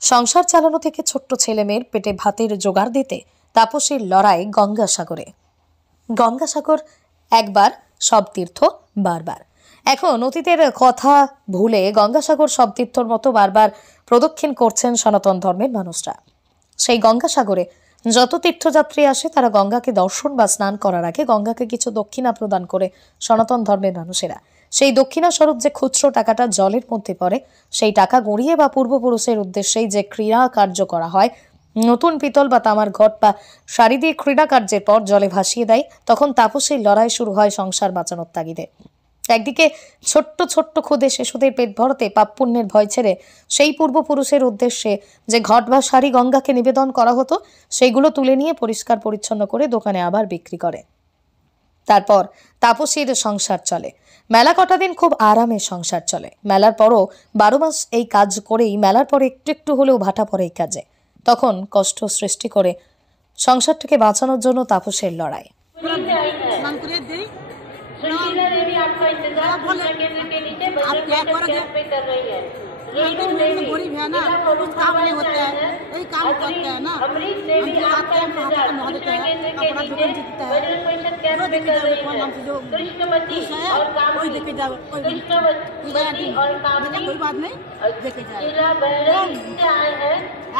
সংসার চালানো থেকে ছোট্ট ছেলে মেয়ের পেটে ভাতের জোগাড় দিতে তাপসীর লড়াই গঙ্গাসাগরে। গঙ্গাসাগর একবার, সব তীর্থ বারবার। এখন অতীতের কথা ভুলে গঙ্গাসাগর সব তীর্থর মতো বারবার প্রদক্ষিণ করছেন সনাতন ধর্মের মানুষরা। সেই গঙ্গাসাগরে যত তীর্থযাত্রী আসে তারা গঙ্গাকে দর্শন বা স্নান করার আগে গঙ্গাকে কিছু দক্ষিণা প্রদান করে সনাতন ধর্মের মানুষেরা। সেই দক্ষিণা স্বরূপ যে খুচরো টাকাটা জলের মধ্যে পড়ে, সেই টাকা গড়িয়ে বা পূর্বপুরুষের উদ্দেশ্যেই যে ক্রীড়া কার্য করা হয়, নতুন পিতল বা তামার ঘট বা শাড়ি দিয়ে ক্রীড়া কার্যের পর জলে ভাসিয়ে দেয়, তখন তাপসীর লড়াই শুরু হয় সংসার বাঁচানোর তাগিদে। একদিকে ছোট্ট ছোট্ট ক্ষুদে শিশুদের পেট ভরতে পাপ পুণ্যের ভয় ছেড়ে সেই পূর্বপুরুষের উদ্দেশ্যে যে ঘট বা শাড়ি গঙ্গাকে নিবেদন করা হতো, সেইগুলো তুলে নিয়ে পরিষ্কার পরিচ্ছন্ন করে দোকানে আবার বিক্রি করে। তারপর তাপসীর সংসার চলে। মেলা কটা দিন খুব আরামে সংসার চলে। মেলার পরও 12 মাস এই কাজ করেই মেলার পরে একটু একটু হলেও ভাটা পড়ে এই কাজে। তখন কষ্ট সৃষ্টি করে সংসারটাকে বাঁচানোর জন্য তাপসের লড়াই। गरीब है ना, कुछ काम नहीं होता है, यही काम करते हैं ना। हम जो आते हैं नहा देते हैं, अपना दुकान जीतता है, जो देखे जाओ कौन नाम से जो खुश है वही देखे जाओ, कोई बात नहीं देखे जाओ।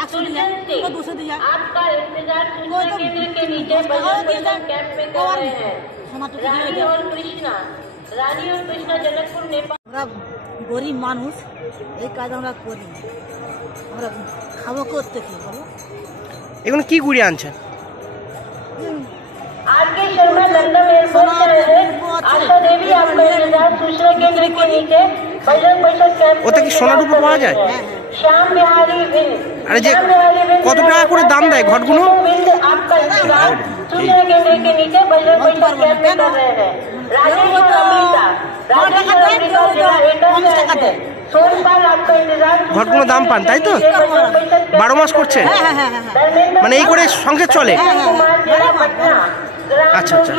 एक्चुअली है वो दूसरे दिया कोई तो और समाज रानी और कृष्णा जनकपुर नेपाल। गरीब मानुष এই কাজ আমরা করি, আমরা খাবো করতে কি বলো। এগুলো কি ঘুরে আনছেন? आरके शर्मा लंदन एयरपोर्ट से है। आशा देवी आपका इंतजार सूचना केंद्र के नीचे बजरंग परिषद कैंप। ওটা কি সোনা রূপা পাওয়া যায়? श्याम बिहारी विंद। আরে যে কত টাকা করে দাম দেয় ঘটগুলো? आपका इंतजार सूचना केंद्र के नीचे बजरंग परिषद कैंप में कर रहे हैं। राजेश और अमृता, राजेश और अमृता जिला एटम से 16 साल आपका इंतजार। ঘটগুলো দাম পান তাই তো? 12 মাস করছে মানে এই করে সংসার চলে? আচ্ছা আচ্ছা।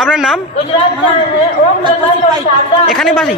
আপনার নাম? এখানে বাড়ি?